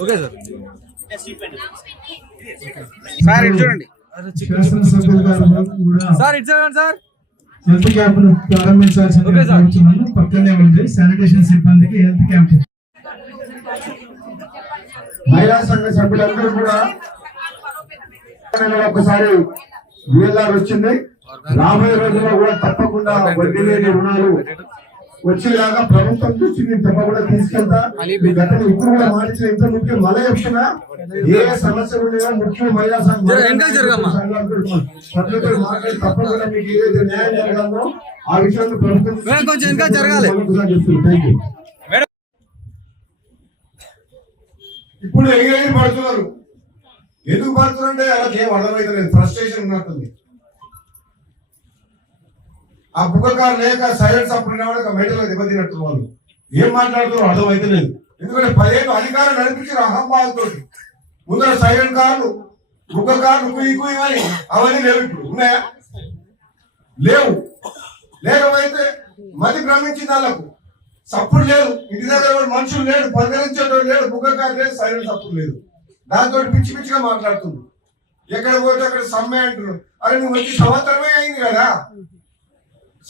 Okay sir. Sir ఇటు చూడండి. Sir ఇటు చూడండి సార్. హెల్త్ క్యాంప్ ప్రారంభించాల్సిన పక్కనే ఉంది శానిటేషన్ సిబ్బందికి హెల్త్ క్యాంప్. మహిళా సంఘ సభ్యులందరూ కూడా ఒకసారి వీఎల్ఆర్ వచ్చింది. రాబోయే రోజుల్లో కూడా తప్పకుండా వడ్డీ లేని రుణాలు వచ్చేలాగా ప్రభుత్వం నుంచి నేను తప్పకుండా తీసుకెళ్తా. గతంలో ఇప్పుడు కూడా మాటించిన ఇంత ముఖ్యం మళ్ళీ చెప్తున్నా, ఏ సమస్య ఉండేగా ముఖ్యం మహిళా సంఘాలు తప్పకుండా మీకు ఏదైతే న్యాయం జరగాలో ఆ విషయంలో ప్రభుత్వం జరగాలి. ఇప్పుడు ఎంగేజ్ పడుతున్నారు. ఎందుకు పడుతున్నారంటే వాళ్ళకి ఏం అర్థమైతే ఫ్రస్ట్రేషన్ ఉన్నట్టుంది. ఆ బుక్కకారు లేక సైలెన్స్ అప్పుడు మెడలో దెబ్బతినట్టు వాళ్ళు ఏం మాట్లాడుతున్నారో అర్థమైతే లేదు. ఎందుకంటే 10 ఏళ్ళు అధికారం నడిపించారు అహంభావంతో. ముందర సైలెంట్ కార్లు, బుక్క కార్లు కుయ్యి అని అవన్నీ లేవు. ఇప్పుడు ఉన్నాయా? లేవు. లేకపోతే మతి భ్రమించింది వాళ్ళకు. సప్పుడు లేదు, ఇంటి దగ్గర మనుషులు లేడు, పరిగణించేటోడు లేడు, బుక్క కారు లేదు, సైలెంట్ సప్పుడు లేదు. దాంతో పిచ్చి పిచ్చిగా మాట్లాడుతుంది. ఎక్కడ పోతే అక్కడ సమ్మె అంటున్నారు. అరే నువ్వు వచ్చి సంవత్సరమే అయింది కదా,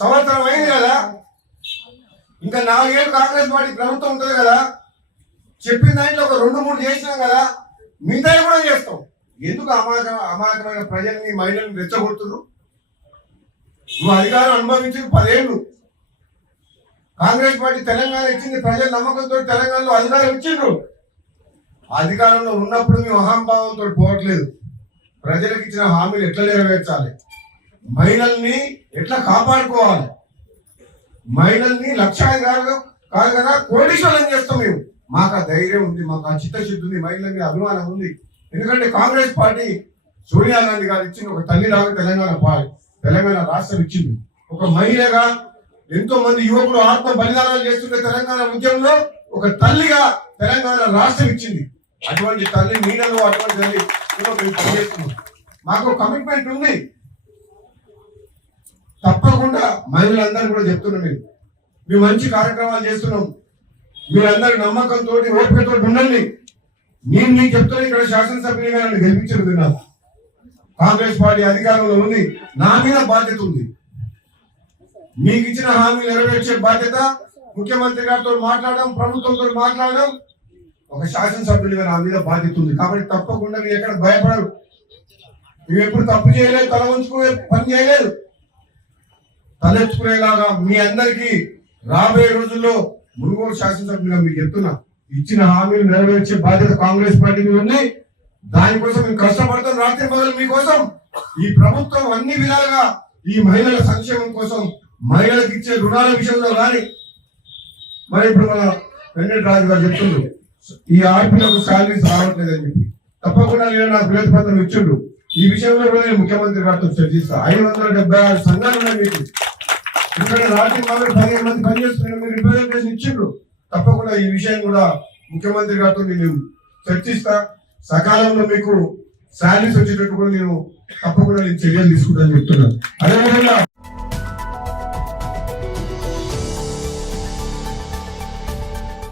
సంవత్సరం అయింది కదా, ఇంకా 4 ఏళ్ళు కాంగ్రెస్ పార్టీ ప్రభుత్వం ఉంటుంది కదా, చెప్పిన దాంట్లో ఒక 2-3 చేసినాం కదా, మిగతా కూడా చేస్తాం. ఎందుకు అమాయకమైన ప్రజల్ని మహిళల్ని రెచ్చగొడుతున్నారు? నువ్వు అధికారం అనుభవించింది 10 ఏళ్ళు. కాంగ్రెస్ పార్టీ తెలంగాణ ఇచ్చింది, ప్రజల నమ్మకంతో తెలంగాణలో అధికారం ఇచ్చిండ్రు. అధికారంలో ఉన్నప్పుడు మేము అహంభావంతో పోవట్లేదు. ప్రజలకు ఇచ్చిన హామీలు ఎట్లా నెరవేర్చాలి, మహిళల్ని ఎట్లా కాపాడుకోవాలి, మహిళల్ని లక్షాధికారులు కాదు కదా కోటీశ్వరం చేస్తాం మేము. మాకు ఆ ధైర్యం ఉంది, మాకు ఆ చిత్తశుద్ధి ఉంది, మహిళల మీద అభిమానం ఉంది. ఎందుకంటే కాంగ్రెస్ పార్టీ సోనియా గాంధీ గారు ఇచ్చింది ఒక తల్లిలాగా తెలంగాణ రాష్ట్రం ఇచ్చింది. ఒక మహిళగా ఎంతో మంది యువకులు ఆత్మ బలిదానాలు చేస్తుంటే తెలంగాణ ఉద్యమంలో ఒక తల్లిగా తెలంగాణ రాష్ట్రం ఇచ్చింది. అటువంటి తల్లి నీడలో అటువంటి తల్లి మేము పనిచేస్తున్నాం. మాకు కమిట్మెంట్ ఉంది. తప్పకుండా మహిళలందరూ కూడా చెప్తున్నాం, మేము మంచి కార్యక్రమాలు చేస్తున్నాం. మీరందరూ నమ్మకంతో ఓపికతో ఉండండి. నేను మీకు చెప్తున్నా, ఇక్కడ శాసనసభ్యులుగా నన్ను గెలిపించరు విన్నాను. కాంగ్రెస్ పార్టీ అధికారంలో ఉంది, నా మీద బాధ్యత ఉంది. మీకు ఇచ్చిన హామీ నెరవేర్చే బాధ్యత ముఖ్యమంత్రి గారితో మాట్లాడడం, ప్రభుత్వంతో మాట్లాడడం, ఒక శాసనసభ్యులుగా నా మీద బాధ్యత ఉంది. కాబట్టి తప్పకుండా మీరు ఎక్కడ భయపడరు. మేము ఎప్పుడు తప్పు చేయలేదు, తల ఉంచుకునే పని చేయలేదు. తలెత్తుకునేలాగా మీ అందరికీ రాబోయే రోజుల్లో మునుగోడు శాసనసభ్యులుగా మీకు చెప్తున్నా, ఇచ్చిన హామీలు నెరవేర్చే బాధ్యత కాంగ్రెస్ పార్టీ మీద ఉంది. దానికోసం మేము కష్టపడతాం రాత్రి పగలు మీకోసం. ఈ ప్రభుత్వం అన్ని విధాలుగా ఈ మహిళల సంక్షేమం కోసం, మహిళలకు ఇచ్చే రుణాల విషయంలో కానీ, మరి ఇప్పుడు మన వెంకటరాజు గారు చెప్తుండ్రు ఈ ఆర్పీలకు శాలరీస్ రావట్లేదని చెప్పి. తప్పకుండా నేను నా ప్రేత పత్రం ఇచ్చిండు. ఈ విషయంలో కూడా నేను ముఖ్యమంత్రి గారితో చర్చిస్తా. 576 సంఘాలు ఉన్నాయి మీకు. ఇక్కడ రాత్రి పగలు 15 మంది పనిచేస్తున్నారు, మీరు రిప్రజెంటేషన్ ఇచ్చిండ్రు. తప్పకుండా ఈ విషయం కూడా ముఖ్యమంత్రి గారితో నేను చర్చిస్తా. సకాలంలో మీకు శాలరీస్ వచ్చేటట్టు కూడా నేను తప్పకుండా చర్యలు తీసుకుంటానని చెప్తున్నాను. అదేవిధంగా